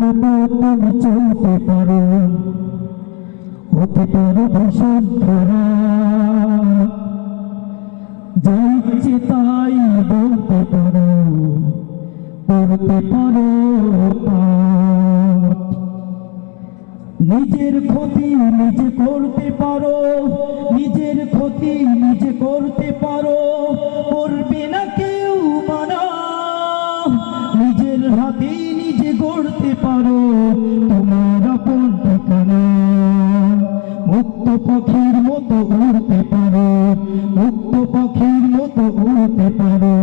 মতো তুমি চলতে পারো, হতে পারো ভীষণ খারাপ, যা ইচ্ছে তাই বলতে পারো, করতে পারো পাপ। নিজের ক্ষতি নিজে করতে পারো, নিজের ক্ষতি নিজে করতে পারো, করবে না কেউ মানা। নিজের হাতে নিজে গড়তে পারো তোমার আপন ঠিকানা। মুক্ত পাখির মতো উড়তে পারো, মুক্ত পাখির মতো উড়তে পারো,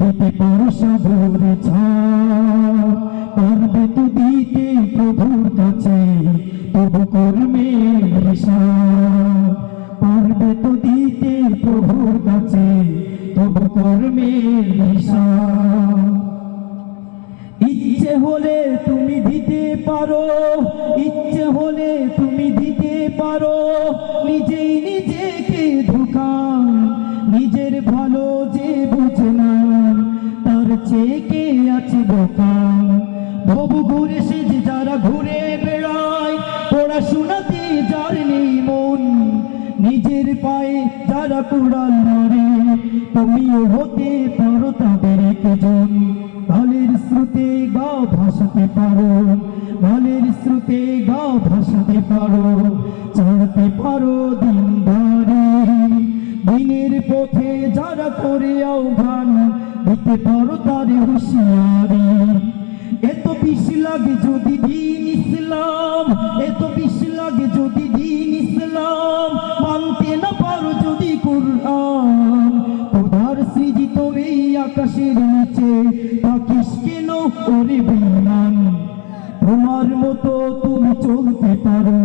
দিতে পারো সাগরে ছাপ। পারবে তো দিতে প্রভুর কাছে তবু কর্মের হিসাব। পারবে তো দিতে প্রভুর কাছে তবু কর্মের হিসাব। ইচ্ছে হলে তুমি দিতে পারো, ইচ্ছে হলে তুমি দিতে পারো, নিজেই নিজেকে ধোঁকা। নিজের ভালো যে বুঝে না তার চেয়ে কে আছে বোকা। ভব ঘুরে সেজে যারা ঘুরে বেড়ায়, পড়াশোনাতে যার নেই মন, নিজের পায়ে যারা কুড়াল মারে, তুমিও হতে পারো তাদের একজন। গালের স্রোতে গা ভাসাতে পারো, গালের স্রোতে গা ভাসাতে পারো, চলতে পারো দিন ধরে। দিনের পথে যারা করে আহ্বান, দিতে পারো তারে হুঁশিয়ারি। এত বিষ লাগে যদি দিন ইসলাম, এত বিষ লাগে যদি দিন ইসলাম, মানতে না পারো যদি কুরআন। খোদার সৃজিত এই আকাশের নিচে থাকিস কেন ওরে বেঈমান। তোমার মতো তুমি চলতে পারো,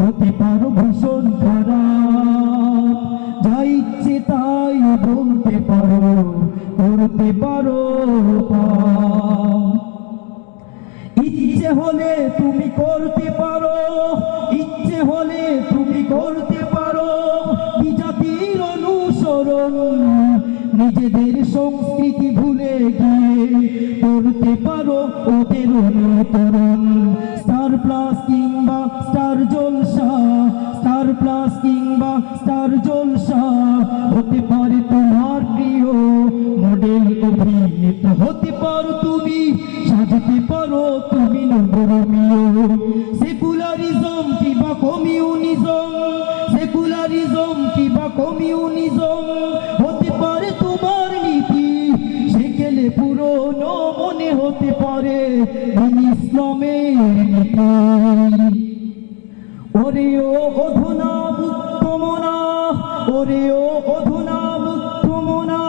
হতে পারো ভীষণ খারাপ, যা ইচ্ছে তাই বলতে পারো, করতে পারো পাপ। ইচ্ছে হলে তুমি করতে পারো, ইচ্ছে হলে তুমি করতে পারো, বিজাতির অনুসরণ। নিজেদের সংস্কৃতি ভুলে গিয়ে করতে পারো ওদের অনুকরণ। স্টার প্লাস কিংবা স্টার জলসা, স্টার প্লাস কিংবা স্টার জলসা, হতে পারে তোমার প্রিয় মডেল অভিনেতা। হতে পারো তুমি, সাজাতে পারো তুমি নবরমীয়। সেকুলারিজম কিংবা কমিউনিজম, সেকুলারিজম কিংবা কমিউনিজম, হতে পারে তোমার নীতি। সেকেলে পুরনো মনে হতে পারে ইসলামের নীতি। ওরে ও অধুনা মুক্ত মনা, ওরে ও অধুনা মুক্ত মনা,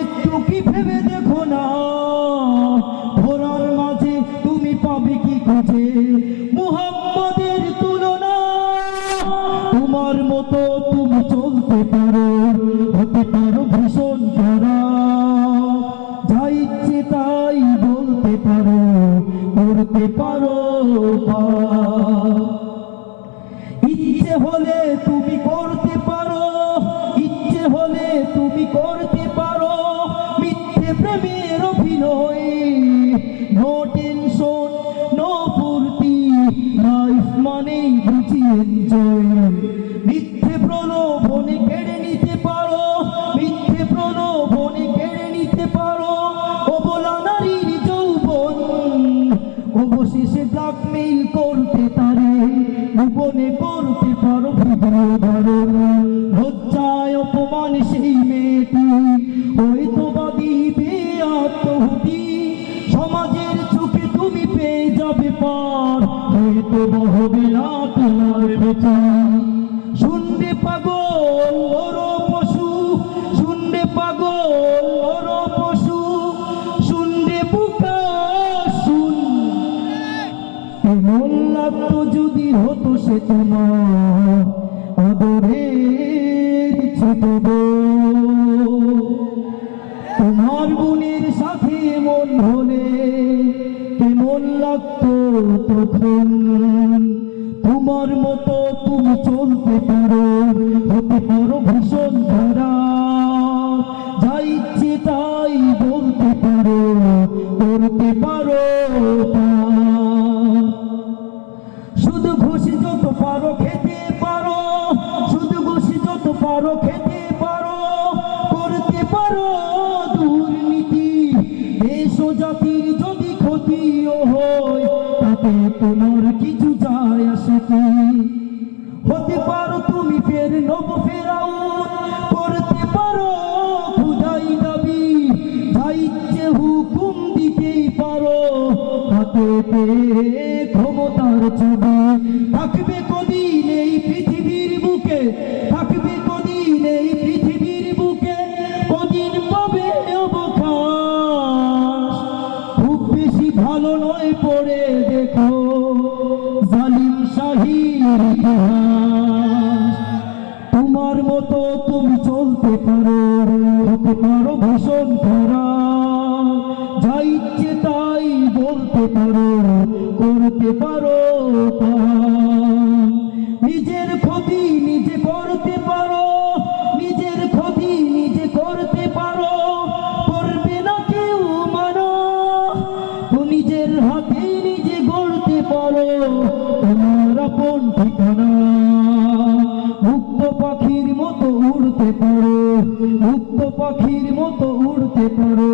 একটু কি ভেবে দেখো না, ঘোড়ার মাঝে তুমি পাবে কি খুঁজে মুহাম্মাদের তুলনা। তোমার মতো তুমি চলতে পারো, হতে পারো ভীষণ খারাপ, যা ইচ্ছে তাই বলতে পারো, করতে পারো পাপ। ইচ্ছে হলে তুমি করতে পারো, ইচ্ছে হলে তুমি করতে পারো, মিথ্যে প্রেমের অভিনয়। নো টেনশন নো ফুর্তি, লাইফ মানেই বুঝি এনজয়। মিথ্যে প্রলোভনে কেড়ে নিতে পারো, মিথ্যে প্রলোভনে কেড়ে নিতে পারো অবলা নারীর যৌবন। অবশেষে ব্ল্যাকমেইল করতে তারে ভুবনে করতে পারো ভিডিও ধারণ। লজ্জায় অপমানে সেই মেয়েটি হয়তো বা দিবে আত্মহুতি। সমাজের চোখে তুমি পেয়ে যাবে পার, হয়তো বা হবে না তোমার বেচার। শুনবে পাগল ওরো পশু, শুনবে পাগল ওরো পশু, শুনবে বুকা শুন। কেমন লাগতো যদি হতো সে তোমার আদরের ছোট বউ। তোমার বোনের সাথে মন হলে কেমন লাগতো তখন। তোমার মতো তুমি চলতে পারো, হতে পারো ভীষণ খারাপ, যা ইচ্ছে তাই বলতে পারো, করতে পারো পাপ। জাতির যদি ক্ষতিও হয় তাতে তোমার কিছু যায় আসে কি? হতে পারো তুমি ফের নব ফেরাউন, করতে পারো খুদাই দাবি, যা ইচ্ছে হুকুম দিতেই পারো, হাতে পেয়ে ক্ষমতার ছবি। থাকবে কদিন এই পৃথিবীর বুকে, থাকবে কদিন এই পৃথিবীর বুকে, কদিন পাবে অবকাশ। খুব বেশি ভালো নয় পড়ে দেখো জালিম শাহীর ইতিহাস। তোমার মতো তুমি চলতে পারো, হতে পারো ভীষণ খারাপ, যা ইচ্ছে তাই বলতে পারো, করতে পারো পাপ। নিজের ক্ষতি নিজে করতে পারো, নিজের ক্ষতি নিজে করতে পারো, করবে না কেউ মানো। তো নিজের হাতে নিজে গড়তে পারো তোমার আপন ঠিকানা। মুক্ত পাখির মতো উড়তে পারো, মুক্ত পাখির মতো উড়তে পারো,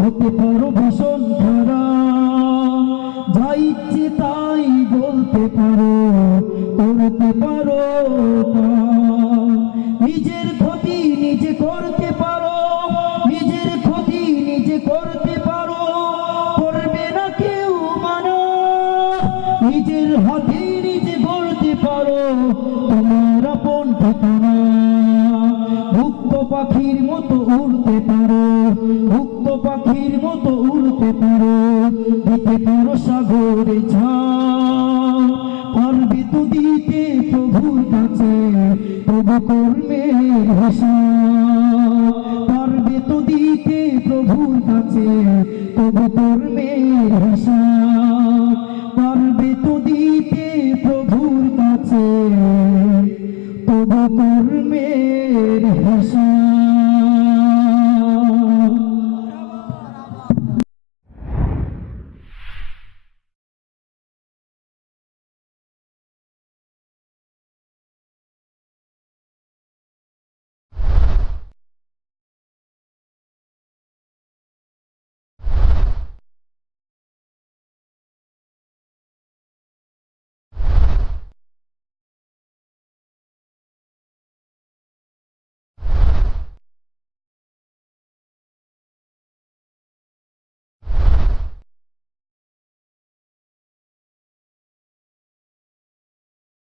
হতে পারো ভীষণ খারাপ, যা ইচ্ছে তাই বলতে পারো, করতে পারো পাপ। নিজের ক্ষতি নিজে করতে পারো, নিজের ক্ষতি নিজে করতে পারো, করবে না কেউ মানা। নিজের হাতে নিজে গড়তে পারো তোমার আপন ঠিকানা। মুক্ত পাখির মতো উড়তে পারো, মুক্ত পাখির মতো উড়তে পারো, দিতে পারো সাগরে ঝাঁপ। পারবে তো দিতে প্রভুর কাছে তবু কর্মের হিসাব, পারবে তো দিতে প্রভুর কাছে তবু কর্মের